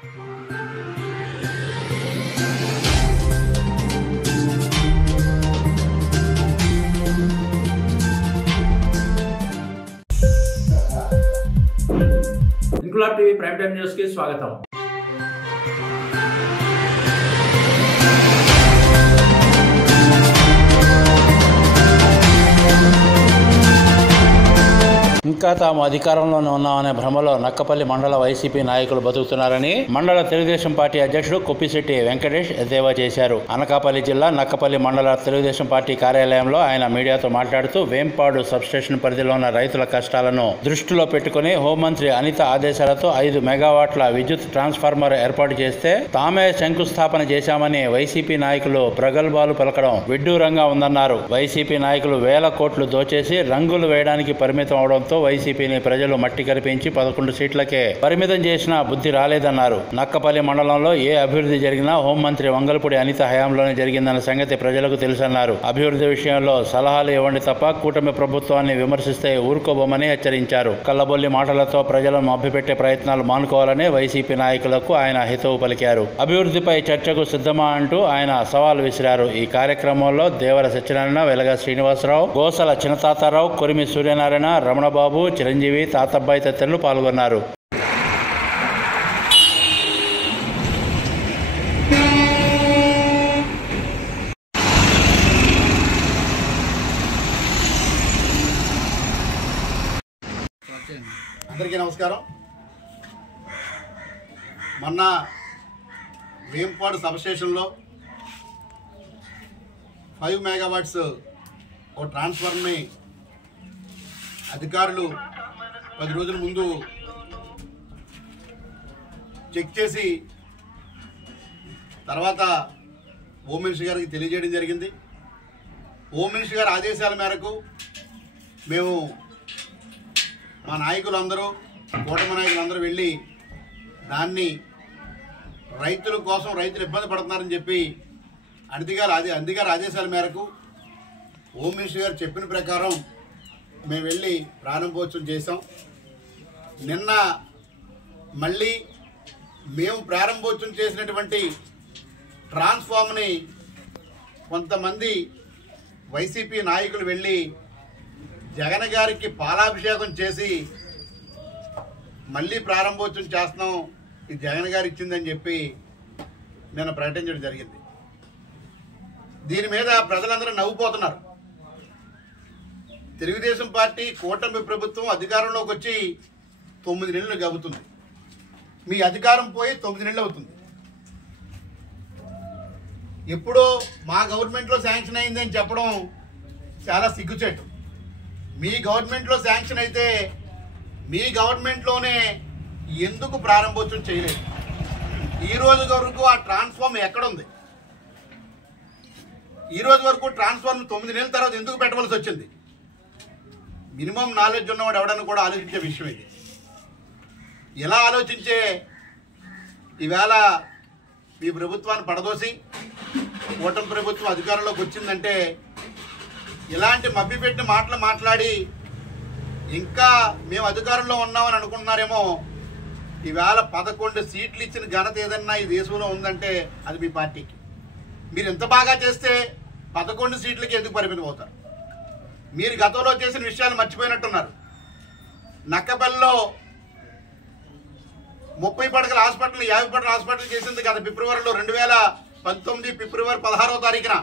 Inquilab TV prime time news కి స్వాగతం. ఇంకా తాము అధికారంలోనే ఉన్నామనే భ్రమలో నక్కపల్లి మండల వైసీపీ నాయకులు బతుకుతున్నారని మండల తెలుగుదేశం పార్టీ అధ్యక్షుడు కొప్పిశెట్టి వెంకటేష్ ఎద్దేవా చేశారు. అనకాపల్లి జిల్లా నక్కపల్లి మండల తెలుగుదేశం పార్టీ కార్యాలయంలో ఆయన మీడియాతో మాట్లాడుతూ వేంపాడు సబ్స్టేషన్ పరిధిలో ఉన్న రైతుల కష్టాలను దృష్టిలో పెట్టుకుని హోంమంత్రి అనిత ఆదేశాలతో 5 మెగావాట్ల విద్యుత్ ట్రాన్స్ఫార్మర్ ఏర్పాటు చేస్తే తామే శంకుస్థాపన చేశామని వైసీపీ నాయకులు ప్రగల్భాలు పలకడం విడ్డూరంగా ఉందన్నారు. వైసీపీ నాయకులు వేల కోట్లు దోచేసి రంగులు వేయడానికి పరిమితం అవడంతో వైసీపీని ప్రజలు మట్టి కరిపించి 11 సీట్లకే పరిమితం చేసినా బుద్ధి రాలేదన్నారు. నక్కపల్లి మండలంలో ఏ అభివృద్ధి జరిగినా హోంమంత్రి వంగలపూడి అనిత హయాంలోనే జరిగిందన్న సంగతి ప్రజలకు తెలుసన్నారు. అభివృద్ధి విషయంలో సలహాలు ఇవ్వండి తప్ప కూటమి ప్రభుత్వాన్ని విమర్శిస్తే ఊరుకోబోమని హెచ్చరించారు. కల్లబొల్లి మాటలతో ప్రజలను మభ్యపెట్టే ప్రయత్నాలు మానుకోవాలని వైసీపీ నాయకులకు ఆయన హితవు పలికారు. అభివృద్ధిపై చర్చకు సిద్ధమా అంటూ ఆయన సవాల్ విసిరారు. ఈ కార్యక్రమంలో దేవర సత్యనారాయణ, వెలగ శ్రీనివాసరావు, గోసల చిన్నతాతారావు, కొరిమి సూర్యనారాయణ, రమణబాబు, చిరంజీవి, తాతబ్బాయి తదితరులు పాల్గొన్నారు. అందరికీ నమస్కారం. మొన్న వేంపాడు సబ్స్టేషన్లో 5 మెగావాట్స్ ఓ ట్రాన్స్ఫార్మర్ని అధికారులు 10 రోజుల ముందు చెక్ చేసి తర్వాత హోమ్ మినిస్టర్ గారికి తెలియజేయడం జరిగింది. హోమ్ మినిస్టర్ గారి ఆదేశాల మేరకు మేము మా నాయకులందరూ, కూటమి నాయకులందరూ వెళ్ళి దాన్ని రైతుల కోసం, రైతులు ఇబ్బంది పడుతున్నారని చెప్పి అధికారి ఆదేశాల మేరకు హోమ్ మినిస్టర్ గారు చెప్పిన ప్రకారం మేము వెళ్ళి ప్రారంభోత్సవం చేసాం. నిన్న మళ్ళీ మేము ప్రారంభోత్సవం చేసినటువంటి ట్రాన్స్ఫార్మర్ని కొంతమంది వైసీపీ నాయకులు వెళ్ళి జగన్ గారికి పాలాభిషేకం చేసి మళ్ళీ ప్రారంభోత్సవం చేస్తున్నాం, ఇది జగన్ గారు ఇచ్చిందని చెప్పి నిన్న ప్రకటించడం జరిగింది. దీని మీద ప్రజలందరూ నవ్వుపోతున్నారు. తెలుగుదేశం పార్టీ కూటమి ప్రభుత్వం అధికారంలోకి వచ్చి 9 నెలలు గబుతుంది. మీ అధికారం పోయి 9 నెలలు అవుతుంది. ఎప్పుడో మా గవర్నమెంట్లో శాంక్షన్ అయిందని చెప్పడం చాలా సిగ్గుచేటు. మీ గవర్నమెంట్లో శాంక్షన్ అయితే మీ గవర్నమెంట్లోనే ఎందుకు ప్రారంభోత్సవం చేయలేదు? ఈ రోజు వరకు ఆ ట్రాన్స్ఫార్మర్ ఎక్కడుంది? ఈ రోజు వరకు ట్రాన్స్ఫార్మర్ 9 నెలల తర్వాత ఎందుకు పెట్టవలసి వచ్చింది? మినిమం నాలెడ్జ్ ఉన్నవాడు ఎవడన్నా కూడా ఆలోచించే విషయం ఇది. ఎలా ఆలోచించే ఈవేళ మీ ప్రభుత్వాన్ని పడదోసి కూటమి ప్రభుత్వం అధికారంలోకి వచ్చిందంటే ఇలాంటి మభ్యపెట్టిన మాటలు మాట్లాడి ఇంకా మేము అధికారంలో ఉన్నామని అనుకుంటున్నారేమో. ఈవేళ 11 సీట్లు ఇచ్చిన ఘనత ఏదన్నా ఈ దేశంలో ఉందంటే అది మీ పార్టీకి. మీరు ఎంత బాగా చేస్తే 11 సీట్లకి ఎందుకు పరిమితం అవుతారు? మీరు గతంలో చేసిన విషయాలు మర్చిపోయినట్టున్నారు. నక్కపల్లిలో 30 పడకల హాస్పిటల్ 50 పడకల హాస్పిటల్ చేసింది గత ఫిబ్రవరిలో 2019 ఫిబ్రవరి 16వ తారీఖున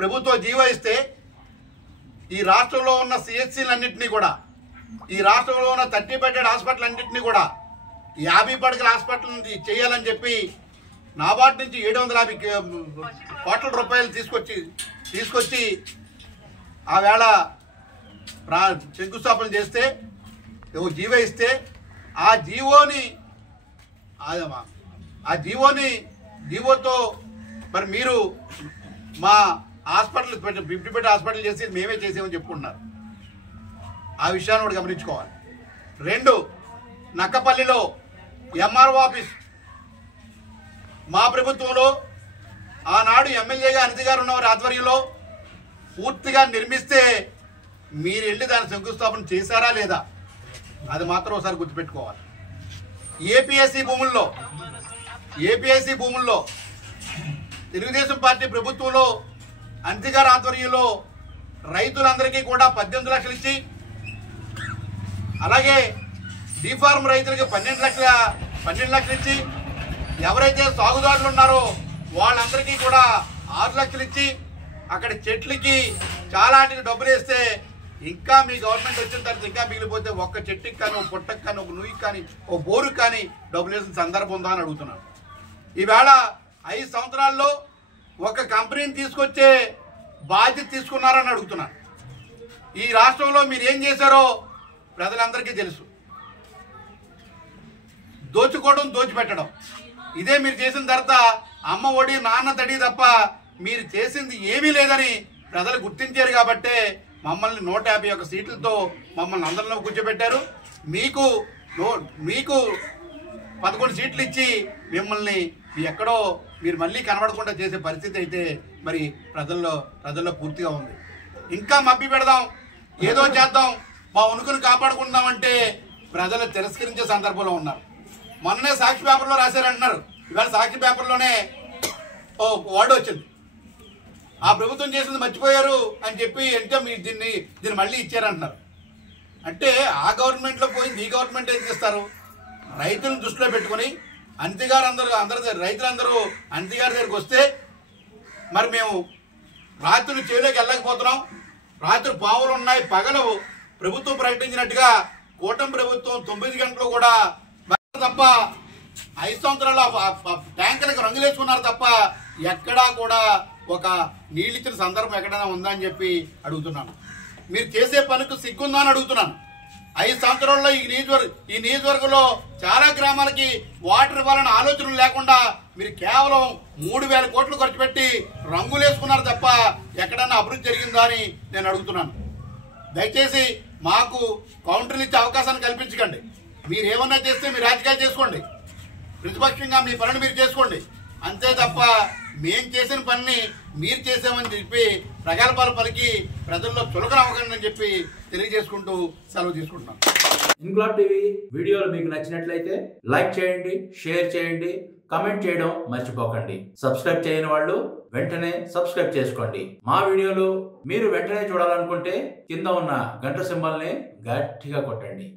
ప్రభుత్వం జీవో ఇస్తే ఈ రాష్ట్రంలో ఉన్న సిహెచ్సీలన్నింటినీ కూడా, ఈ రాష్ట్రంలో ఉన్న 30 బెడెడ్ హాస్పిటల్ అన్నింటినీ కూడా 50 పడకల హాస్పిటల్ చేయాలని చెప్పి నాబార్డు నుంచి 750 కోట్ల రూపాయలు తీసుకొచ్చి ఆ వేళ శంకుస్థాపన చేస్తే జీవో ఇస్తే ఆ జీవోతో మరి మీరు మా హాస్పిటల్ 50 బెడ్ హాస్పిటల్ చేసి మేమే చేసామని చెప్పుకుంటున్నారు. ఆ విషయాన్ని కూడా గమనించుకోవాలి. 2, నక్కపల్లిలో ఎంఆర్ఓ ఆఫీస్ మా ప్రభుత్వంలో ఆనాడు ఎమ్మెల్యేగా అనిత గారు ఉన్న వారి ఆధ్వర్యంలో పూర్తిగా నిర్మిస్తే మీరు వెళ్ళి దాని శంకుస్థాపన చేశారా లేదా? అది మాత్రం ఒకసారి గుర్తుపెట్టుకోవాలి. ఏపీఎస్సీ భూముల్లో తెలుగుదేశం పార్టీ ప్రభుత్వంలో అంతిగారి ఆధ్వర్యంలో రైతులందరికీ కూడా 18 లక్షలు ఇచ్చి, అలాగే డీఫార్మ్ రైతులకి 12 లక్షలు ఇచ్చి, ఎవరైతే సాగుదారులు ఉన్నారో వాళ్ళందరికీ కూడా 6 లక్షలు ఇచ్చి, అక్కడ చెట్లకి చాలా డబ్బులు వేస్తే ఇంకా మీ గవర్నమెంట్ వచ్చిన తర్వాత ఇంకా మిగిలిపోతే ఒక్క చెట్టుకి కానీ, ఒక పుట్టకి కానీ, ఒక నుయ్యికి కానీ, ఒక బోరుకి కానీ డబ్బులు వేసిన సందర్భం ఉందా అని అడుగుతున్నాను. ఈవేళ 5 సంవత్సరాల్లో ఒక కంపెనీని తీసుకొచ్చే బాధ్యత తీసుకున్నారని అడుగుతున్నాను. ఈ రాష్ట్రంలో మీరు ఏం చేశారో ప్రజలందరికీ తెలుసు. దోచుకోవడం, దోచిపెట్టడం, ఇదే మీరు చేసిన తర్వాత అమ్మ ఒడి నాన్న తడి తప్ప మీరు చేసింది ఏమీ లేదని ప్రజలు గుర్తించారు. కాబట్టే మమ్మల్ని 151 సీట్లతో మమ్మల్ని అందరిలో కూర్చోబెట్టారు. మీకు 11 సీట్లు ఇచ్చి మిమ్మల్ని ఎక్కడో మీరు మళ్ళీ కనబడకుండా చేసే పరిస్థితి అయితే మరి ప్రజల్లో పూర్తిగా ఉంది. ఇంకా మభ్య పెడదాం, ఏదో చేద్దాం, మా ఉనుకుని కాపాడుకుందామంటే ప్రజలు తిరస్కరించే సందర్భంలో ఉన్నారు. మొన్నే సాక్షి పేపర్లో రాశారంటున్నారు. ఇవాళ సాక్షి పేపర్లోనే ఓ వర్డ్ వచ్చింది, ఆ ప్రభుత్వం చేసింది మర్చిపోయారు అని చెప్పి, అంటే మీరు దీన్ని మళ్ళీ ఇచ్చారంటున్నారు. అంటే ఆ గవర్నమెంట్లో పోయింది ఈ గవర్నమెంట్ ఏం చేస్తారు? రైతులను దృష్టిలో పెట్టుకుని రైతులందరూ అంతిగారి దగ్గరికి వస్తే మరి మేము రాత్రులు చేలోకి వెళ్ళకపోతున్నాం, రాత్రి పావులు ఉన్నాయి, పగలు ప్రభుత్వం ప్రకటించినట్టుగా కూటమి ప్రభుత్వం 9 గంటలు కూడా తప్ప 5 సంవత్సరాలు ట్యాంకర్లకు రంగులేసుకున్నారు తప్ప ఎక్కడా కూడా ఒక నీళ్ళిచ్చిన సందర్భం ఎక్కడైనా ఉందా అని చెప్పి అడుగుతున్నాను. మీరు చేసే పనికి సిగ్గుందా అని అడుగుతున్నాను. 5 సంవత్సరాల్లో ఈ నియోజకవర్గంలో చాలా గ్రామాలకి వాటర్ ఇవ్వాలనే ఆలోచన లేకుండా మీరు కేవలం 3,000 కోట్లు ఖర్చు పెట్టి రంగులు వేసుకున్నారు తప్ప ఎక్కడన్నా అభివృద్ధి జరిగిందా అని నేను అడుగుతున్నాను. దయచేసి మాకు కౌంటర్లు ఇచ్చే అవకాశాన్ని కల్పించకండి. మీరు ఏమన్నా చేస్తే మీరు రాజకీయాలు చేసుకోండి, ప్రతిపక్షంగా మీ పనిని మీరు చేసుకోండి, అంతే తప్ప మేం చేసిన పనిని మీరు చేసామని చెప్పి ప్రగల్భాలు పలికి ప్రజల్లో చులకన అవ్వకండి అని చెప్పి తెలియజేసుకుంటూ సెలవు తీసుకుంటున్నాం. ఇంక్లాబ్ టీవీ వీడియోలు మీకు నచ్చినట్లయితే లైక్ చేయండి, షేర్ చేయండి, కమెంట్ చేయడం మర్చిపోకండి. సబ్స్క్రైబ్ చేయని వాళ్ళు వెంటనే సబ్స్క్రైబ్ చేసుకోండి. మా వీడియోలు మీరు వెంటనే చూడాలనుకుంటే కింద ఉన్న గంట సింబల్ని గట్టిగా కొట్టండి.